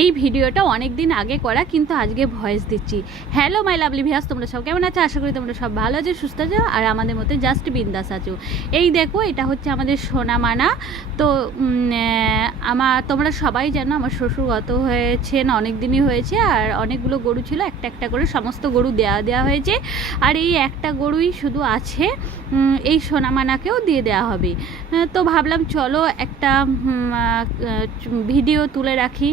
এই ভিডিওটা অনেক দিন আগে করা, কিন্তু আজকে ভয়েস দিচ্ছি। হ্যালো মাই লাভলি ভিয়াস তোমরা সব কেমন আছো? আশা করি তোমরা সব ভালো আছো, সুস্থ আছো, আর আমাদের মধ্যে জাস্ট বিন্দাস আছো। এই দেখো, এটা হচ্ছে আমাদের সোনা মানা তো আমার তোমরা সবাই জানো আমার শ্বশুর গত হয়েছেন অনেক দিনই হয়েছে, আর অনেকগুলো গরু ছিল, একটা একটা করে সমস্ত গরু দেওয়া দেওয়া হয়েছে। আর এই একটা গরুই শুধু আছে এই সোনামানাকেও দিয়ে দেওয়া হবে। তো ভাবলাম চলো একটা ভিডিও তুলে রাখি।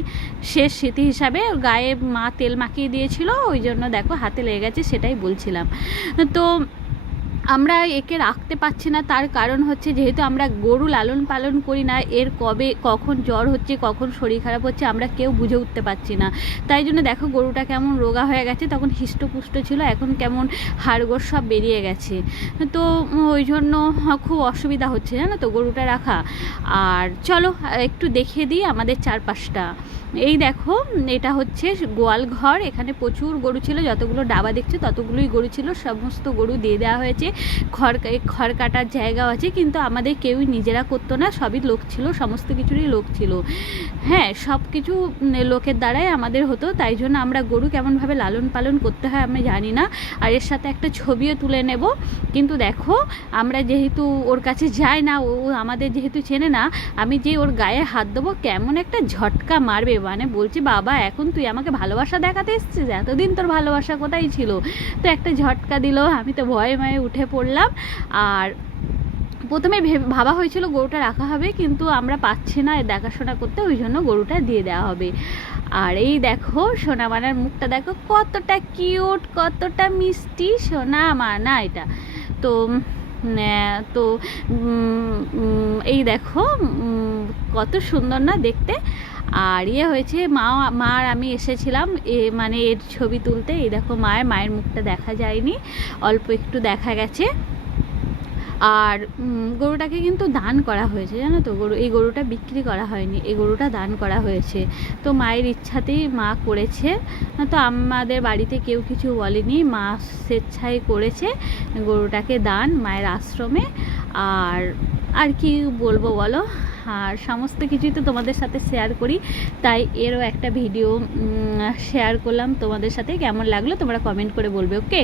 শেষ স্মৃতি হিসাবে গায়ে মা তেল মাখিয়ে দিয়েছিল, ওই জন্য দেখো হাতে লেগে গেছে সেটাই বলছিলাম। তো আমরা একে রাখতে পারছি না, তার কারণ হচ্ছে যেহেতু আমরা গরু লালন পালন করি না, এর কবে কখন জ্বর হচ্ছে, কখন শরীর খারাপ হচ্ছে, আমরা কেউ বুঝে উঠতে পারছি না। তাই জন্য দেখো গরুটা কেমন রোগা হয়ে গেছে, তখন হিষ্টপুষ্ট ছিল, এখন কেমন হাড়গোড় সব বেরিয়ে গেছে। তো ওই জন্য খুব অসুবিধা হচ্ছে, জানো তো, গরুটা রাখা। আর চলো, একটু দেখিয়ে দিই আমাদের চারপাশটা। এই দেখো, এটা হচ্ছে গোয়াল ঘর, এখানে প্রচুর গরু ছিল, যতগুলো ডাবা দেখছ, ততগুলোই গরু ছিল, সমস্ত গরু দিয়ে দেওয়া হয়েছে। খড় খড় কাটার জায়গাও আছে, কিন্তু আমাদের কেউই নিজেরা করতো না, সবই লোক ছিল, সমস্ত কিছুরই লোক ছিল। হ্যাঁ সব কিছু লোকের দ্বারাই আমাদের হতো, তাই জন্য আমরা গরু কেমনভাবে লালন পালন করতে হয় আমি জানি না। আর এর সাথে একটা ছবিও তুলে নেব। কিন্তু দেখো, আমরা যেহেতু ওর কাছে যাই না ও আমাদের যেহেতু চেনে না, আমি যে ওর গায়ে হাত দেবো, কেমন একটা ঝটকা মারবে মানে বলছি, বাবা, এখন তুই আমাকে ভালোবাসা দেখাতে এসছিস? এতদিন তোর ভালোবাসা কোথায় ছিল? তো একটা ঝটকা দিল, আমি তো ভয়ে ভয়ে উঠে পড়লাম। আর প্রথমে ভেবে- হয়েছিল গরুটা রাখা হবে, কিন্তু আমরা পাচ্ছি না দেখাশোনা করতে, ওই জন্য গরুটা দিয়ে দেওয়া হবে। আর এই দেখো সোনা মানার মুখটা দেখো, কতটা কিউট, কতটা মিষ্টি সোনা মানা এটা। তো তো এই দেখো কত সুন্দর না দেখতে। আর ইয়ে হয়েছে, মা মা আর আমি এসেছিলাম, এ মানে এর ছবি তুলতে। এই দেখো মায়ের মায়ের মুখটা দেখা যায়নি, অল্প একটু দেখা গেছে। আর গরুটাকে কিন্তু দান করা হয়েছে, জানো তো? গরু, এই গরুটা বিক্রি করা হয়নি, এই গরুটা দান করা হয়েছে। তো মায়ের ইচ্ছাতেই মা করেছে। তো আমাদের বাড়িতে কেউ কিছু বলেনি, মা স্বেচ্ছায় করেছে গরুটাকে দান, মায়ের আশ্রমে। আর আর কি বলব বলো? আর সমস্ত কিছুই তো তোমাদের সাথে শেয়ার করি, তাই এরও একটা ভিডিও শেয়ার করলাম তোমাদের সাথে। কেমন লাগল তোমরা কমেন্ট করে বলবে ওকে